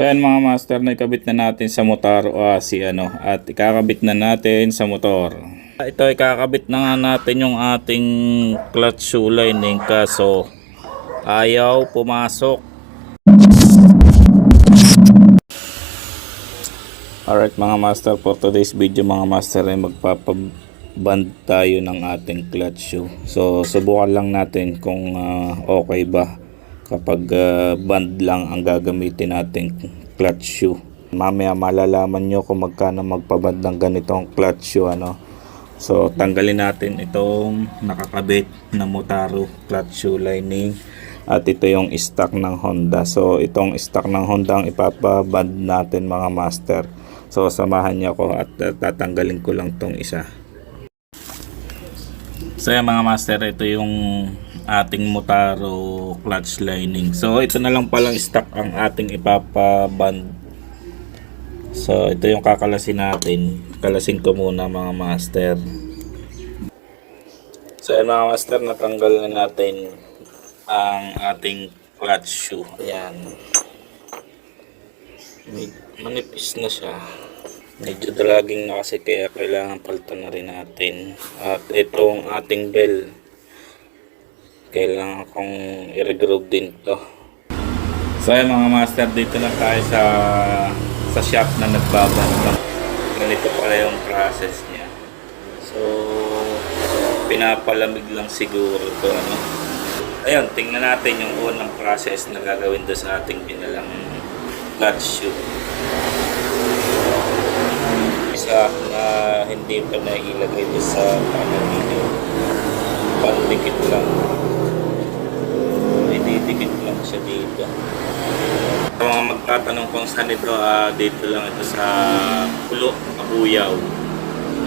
So yan mga master, na ikabit na natin sa motor at ikakabit na natin sa motor. Ito ikakabit na nga natin yung ating clutch shoe lining kaso ayaw pumasok. Alright mga master, for today's video mga master ay magpapaband tayo ng ating clutch shoe. So subukan lang natin kung okay ba kapag band lang ang gagamitin nating clutch shoe. Mamaya malalaman nyo kung magkano magpaband ng ganitong clutch shoe So tanggalin natin itong nakakabit na Motaro clutch shoe lining at ito yung stock ng Honda. So itong stock ng Honda ang ipapaband natin mga master. So samahan niyo ako at tatanggalin ko lang tong isa. So yan mga master, ito yung ating Motaro clutch lining. So ito na lang palang stock ang ating ipapaband. So ito yung kakalasin natin. Kalasin ko muna mga master. So yan mga master, natanggal na natin ang ating clutch shoe. Ayan. Manipis na siya. Medyo dragging na kasi kaya kailangan palitan na rin natin. At itong ating bell, kailangan kong i-regroove din to. So ayan mga master, dito na tayo sa shop na nagbabanda. Ganito pala yung process niya. So pinapalamig lang siguro to Ayun, tingnan natin yung unang process na gagawin doon sa ating binalang clutch shoe. Isa na hindi pa nailagay doon sa video. Pandikit lang. Ididikit lang siya dito. Sa mga magtatanong kung saan ito, dito lang ito sa Pulo, Kabuyaw.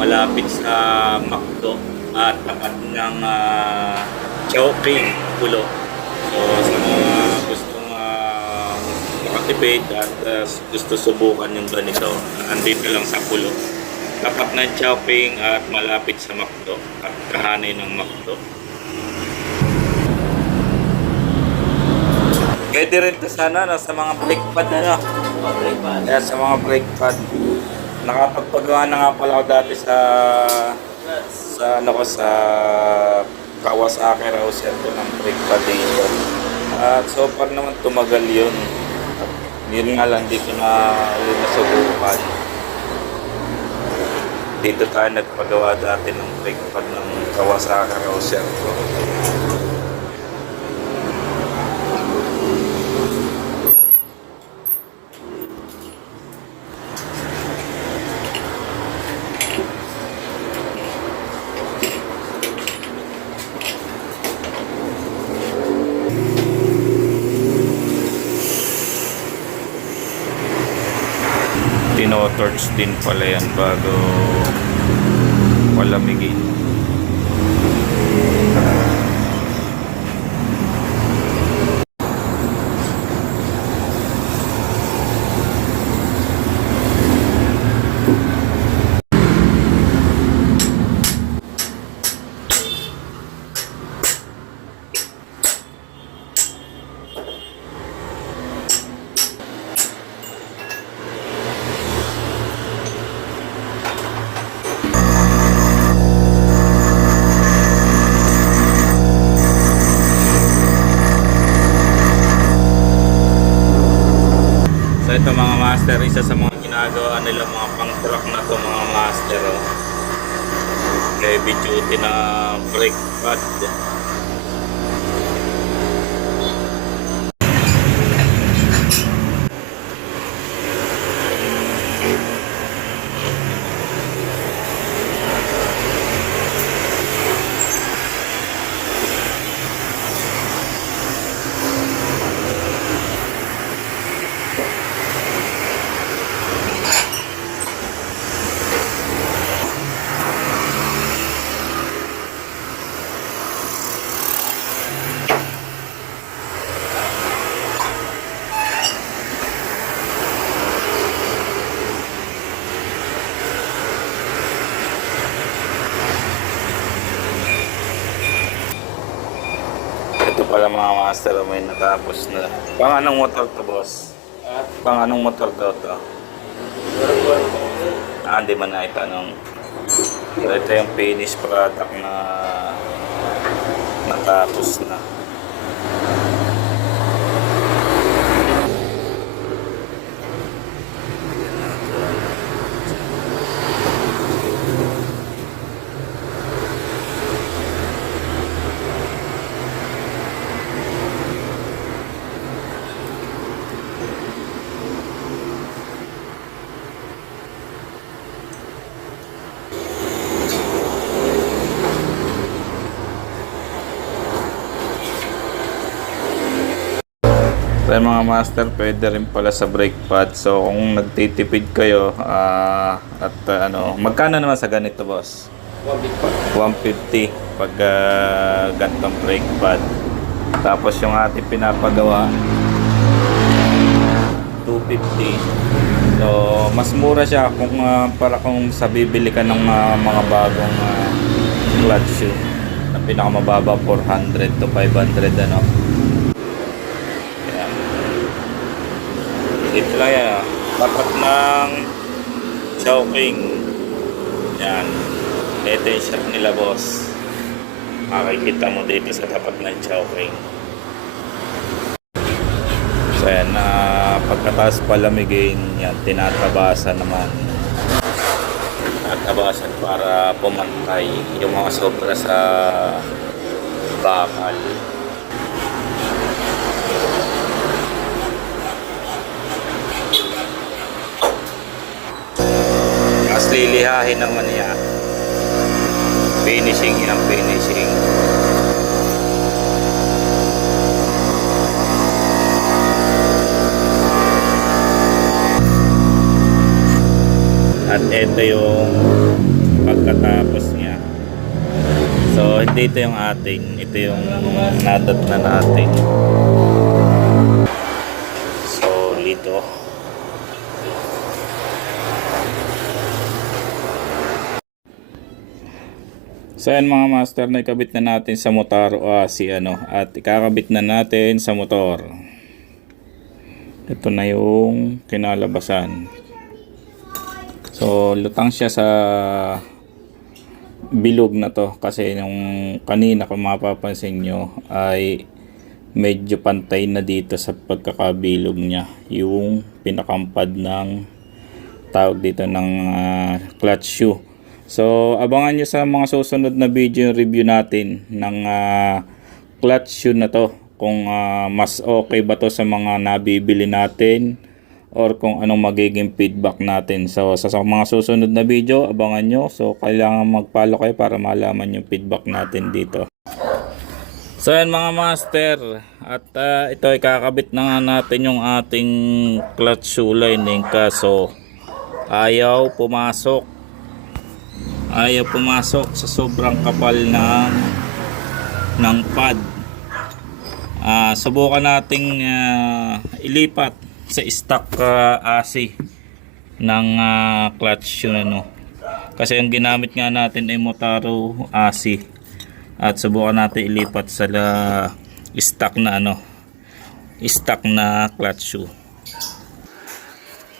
Malapit sa Macdo at tapat ng Chowking, Pulo. So sa mga gustong makatipid at gusto subukan yung ganito, andito lang sa Pulo. Tapat ng Chowking at malapit sa Macdo at kahanay ng Macdo. Pwede rin ito sana sa mga brake pad Kaya sa mga brake pad. Nakapagpagawa na nga pala ako dati sa Kawasaki Rouser ko ng brake pad dito. At so far naman tumagal yun. Yun nga lang, dito na ulit nasubukan. Dito tayo nagpagawa dati ng brake pad ng Kawasaki Rouser ko. Tino-torch din pala yan bago palamigin. Ito mga master, isa sa mga ginagawa nila mga pang truck na to mga master. Heavy duty na brake pad. Ito pala mga master, may natapos na. Pang anong motor to boss? Pang anong motor daw to? Hindi man na itanong. So, ito yung finished product na natapos na. So mga master, pwede rin pala sa brake pad. So kung nagtitipid kayo magkano naman sa ganito, boss? 150 pag gantong brake pad. Tapos yung ating pinapagawa 250. So mas mura siya kung para kung sa bibili ka ng mga bagong clutch shoe na pinakamababa 400 to 500 ano. Dito lang yan, tapat ng Chowking. Yan. Ito yung shop nila, boss. Makikita mo dito sa tapat ng Chowking. So yan, pagkataas palamigin, yan, tinatabasan naman. Tinatabasan para pumantay yung mga sobra sa bakal. Lilihahin naman niya. Finishing yan, finishing. At ito yung pagkatapos niya. So hindi ito yung ating, ito yung nadat na natin. So lito. So yan mga master, na ikabit na natin sa motor at ikakabit na natin sa motor. Ito na yung kinalabasan. So lutang siya sa bilog na to kasi yung kanina kung mapapansin nyo ay medyo pantay na dito sa pagkakabilog niya yung pinakampad ng tawag dito ng clutch shoe. So abangan nyo sa mga susunod na video review natin ng clutch shoe na to, kung mas okay ba to sa mga nabibili natin or kung anong magiging feedback natin. So sa mga susunod na video abangan nyo, so kailangan mag-follow kayo para malaman yung feedback natin dito. So yan mga master, at ito ay kakabit na nga natin yung ating clutch shoe lining, kaso ayaw pumasok sa sobrang kapal ng pad. Subukan nating ilipat sa stock AC ng clutch shoe kasi yung ginamit nga natin ay Motaro AC, at subukan natin ilipat sa stock na clutch shoe.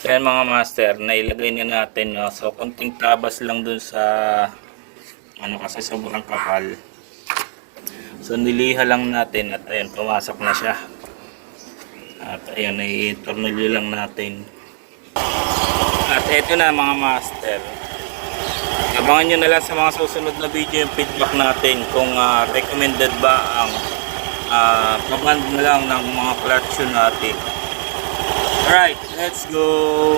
Yan mga master, nailagay na natin, so konting tabas lang dun sa kasi sobrang kapal. So niliha lang natin at ayun, pumasok na siya. At ayun, i-tornilyo lang natin. At eto na mga master, abangan nyo na lang sa mga susunod na video yung feedback natin kung recommended ba ang paband na lang ng mga clutch shoe natin. Alright, let's go!